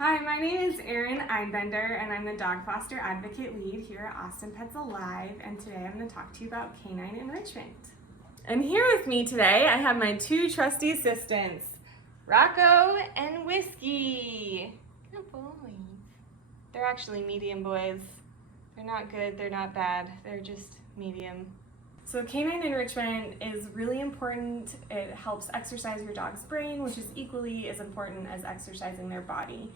Hi, my name is Erin Einbender, and I'm the Dog Foster Advocate Lead here at Austin Pets Alive, and today I'm going to talk to you about canine enrichment. And here with me today, I have my two trusty assistants, Rocco and Whiskey. Good boy. They're actually medium boys. They're not good, they're not bad, they're just medium. So canine enrichment is really important. It helps exercise your dog's brain, which is equally as important as exercising their body.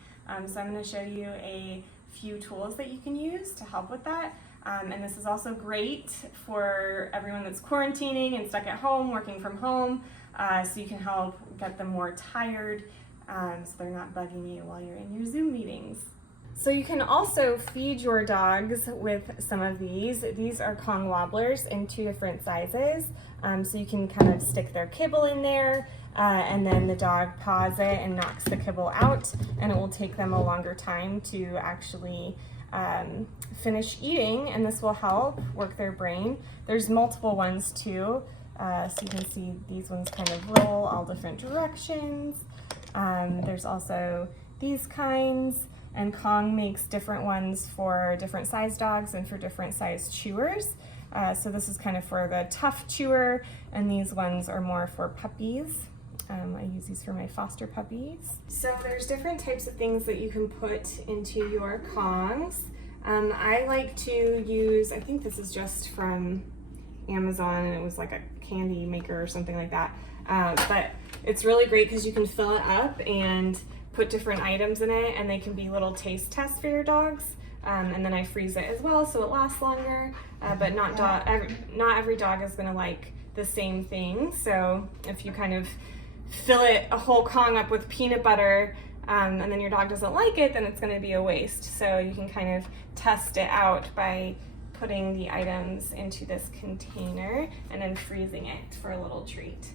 So I'm going to show you a few tools that you can use to help with that. And this is also great for everyone that's quarantining and stuck at home, working from home, so you can help get them more tired so they're not bugging you while you're in your Zoom meetings. So you can also feed your dogs with some of these. These are Kong wobblers in 2 different sizes. So you can kind of stick their kibble in there and then the dog paws it and knocks the kibble out, and it will take them a longer time to actually finish eating, and this will help work their brain. There's multiple ones too. So you can see these ones kind of roll all different directions. There's also these kinds. And Kong makes different ones for different size dogs and for different size chewers. So this is kind of for the tough chewer, and these ones are more for puppies. I use these for my foster puppies. So there's different types of things that you can put into your Kongs. I like to use, I think this is just from Amazon, and it was like a candy maker or something like that. But it's really great because you can fill it up and put different items in it, and they can be little taste tests for your dogs. And then I freeze it as well so it lasts longer, but not every dog is going to like the same thing. So if you kind of fill it a whole Kong up with peanut butter and then your dog doesn't like it, then it's going to be a waste. So you can kind of test it out by putting the items into this container and then freezing it for a little treat.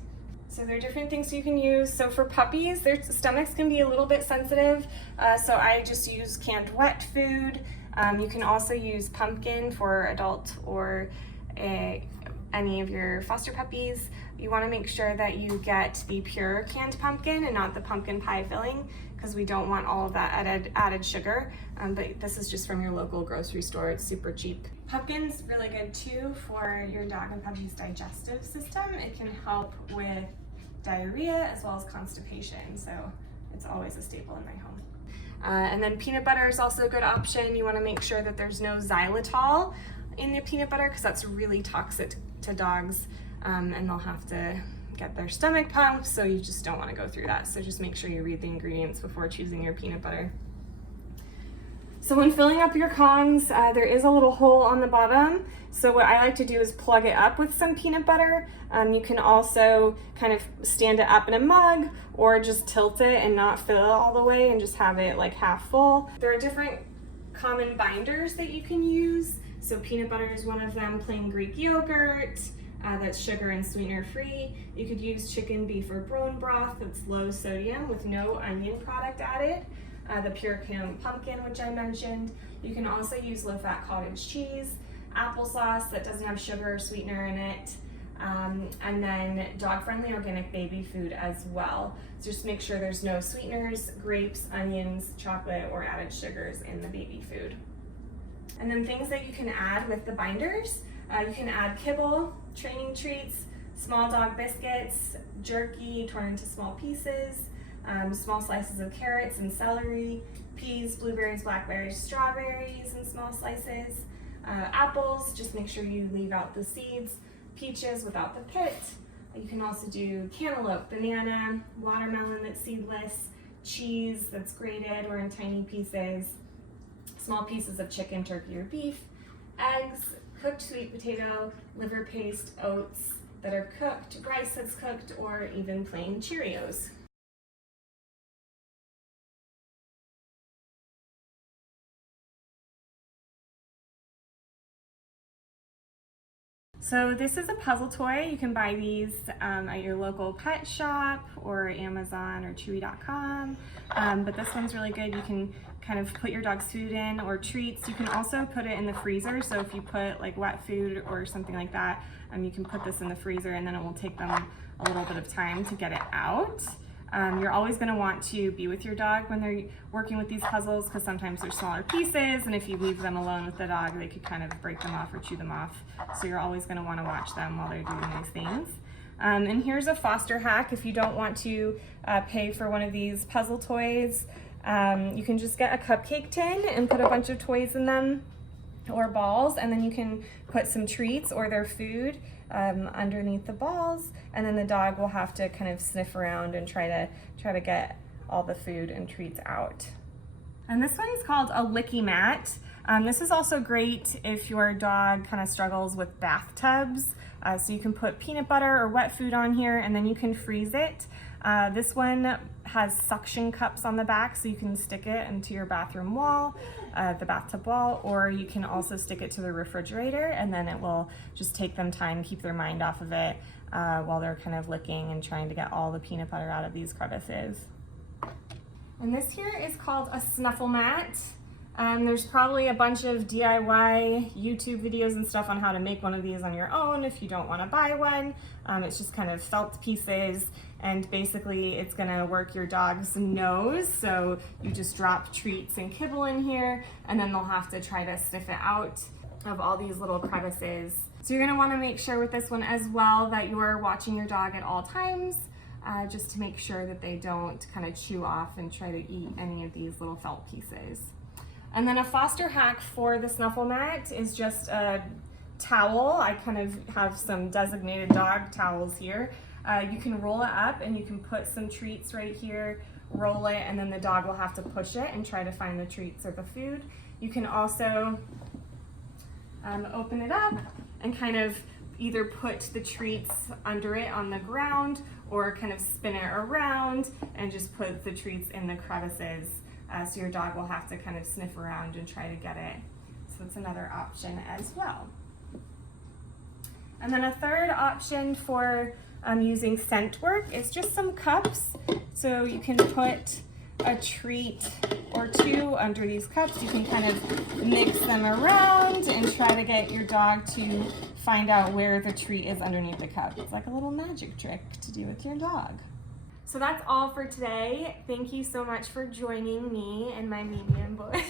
So there are different things you can use. So for puppies, their stomachs can be a little bit sensitive. So I just use canned wet food. You can also use pumpkin for adult or any of your foster puppies. You want to make sure that you get the pure canned pumpkin and not the pumpkin pie filling, because we don't want all of that added sugar. But this is just from your local grocery store. It's super cheap. Pumpkin's really good too for your dog and puppy's digestive system. It can help with diarrhea as well as constipation, so it's always a staple in my home. And then peanut butter is also a good option. You want to make sure that there's no xylitol in the peanut butter, because that's really toxic to dogs, and they'll have to get their stomach pumped, so you just don't want to go through that. So just make sure you read the ingredients before choosing your peanut butter. So when filling up your Kongs, there is a little hole on the bottom. So what I like to do is plug it up with some peanut butter. You can also kind of stand it up in a mug or just tilt it and not fill it all the way and just have it like half full. There are different common binders that you can use. So peanut butter is one of them, plain Greek yogurt, that's sugar and sweetener free. You could use chicken, beef, or bone broth that's low sodium with no onion product added. The pure canned pumpkin, which I mentioned. You can also use low-fat cottage cheese, applesauce that doesn't have sugar or sweetener in it, and then dog-friendly organic baby food as well. So just make sure there's no sweeteners, grapes, onions, chocolate, or added sugars in the baby food. And then things that you can add with the binders, you can add kibble, training treats, small dog biscuits, jerky torn into small pieces, small slices of carrots and celery, peas, blueberries, blackberries, strawberries in small slices, apples, just make sure you leave out the seeds, peaches without the pit. You can also do cantaloupe, banana, watermelon that's seedless, cheese that's grated or in tiny pieces, small pieces of chicken, turkey, or beef, eggs, cooked sweet potato, liver paste, oats that are cooked, rice that's cooked, or even plain Cheerios. So this is a puzzle toy. You can buy these at your local pet shop or Amazon or Chewy.com, but this one's really good. You can kind of put your dog's food in or treats. You can also put it in the freezer. So if you put like wet food or something like that, you can put this in the freezer and then it will take them a little bit of time to get it out. You're always going to want to be with your dog when they're working with these puzzles, because sometimes they're smaller pieces, and if you leave them alone with the dog, they could kind of break them off or chew them off. So you're always going to want to watch them while they're doing these things. And here's a foster hack. If you don't want to pay for one of these puzzle toys, you can just get a cupcake tin and put a bunch of toys in them, or balls, and then you can put some treats or their food underneath the balls, and then the dog will have to kind of sniff around and try to get all the food and treats out. And this one's called a licky mat. This is also great if your dog kind of struggles with bathtubs. So you can put peanut butter or wet food on here, and then you can freeze it. This one has suction cups on the back, so you can stick it into your bathroom wall, the bathtub wall, or you can also stick it to the refrigerator, and then it will just take them time, keep their mind off of it while they're kind of licking and trying to get all the peanut butter out of these crevices. And this here is called a snuffle mat. There's probably a bunch of DIY YouTube videos and stuff on how to make one of these on your own if you don't want to buy one. It's just kind of felt pieces, and basically it's going to work your dog's nose. So you just drop treats and kibble in here, and then they'll have to try to sniff it out of all these little crevices. So you're going to want to make sure with this one as well that you're watching your dog at all times, just to make sure that they don't kind of chew off and try to eat any of these little felt pieces. And then a foster hack for the snuffle mat is just a towel. I kind of have some designated dog towels here. You can roll it up and you can put some treats right here, roll it, and then the dog will have to push it and try to find the treats or the food. You can also open it up and kind of either put the treats under it on the ground, or kind of spin it around and just put the treats in the crevices. So your dog will have to kind of sniff around and try to get it. So it's another option as well. And then a third option for using scent work is just some cups. So you can put a treat or two under these cups. You can kind of mix them around and try to get your dog to find out where the treat is underneath the cup. It's like a little magic trick to do with your dog. So that's all for today. Thank you so much for joining me and my medium boys.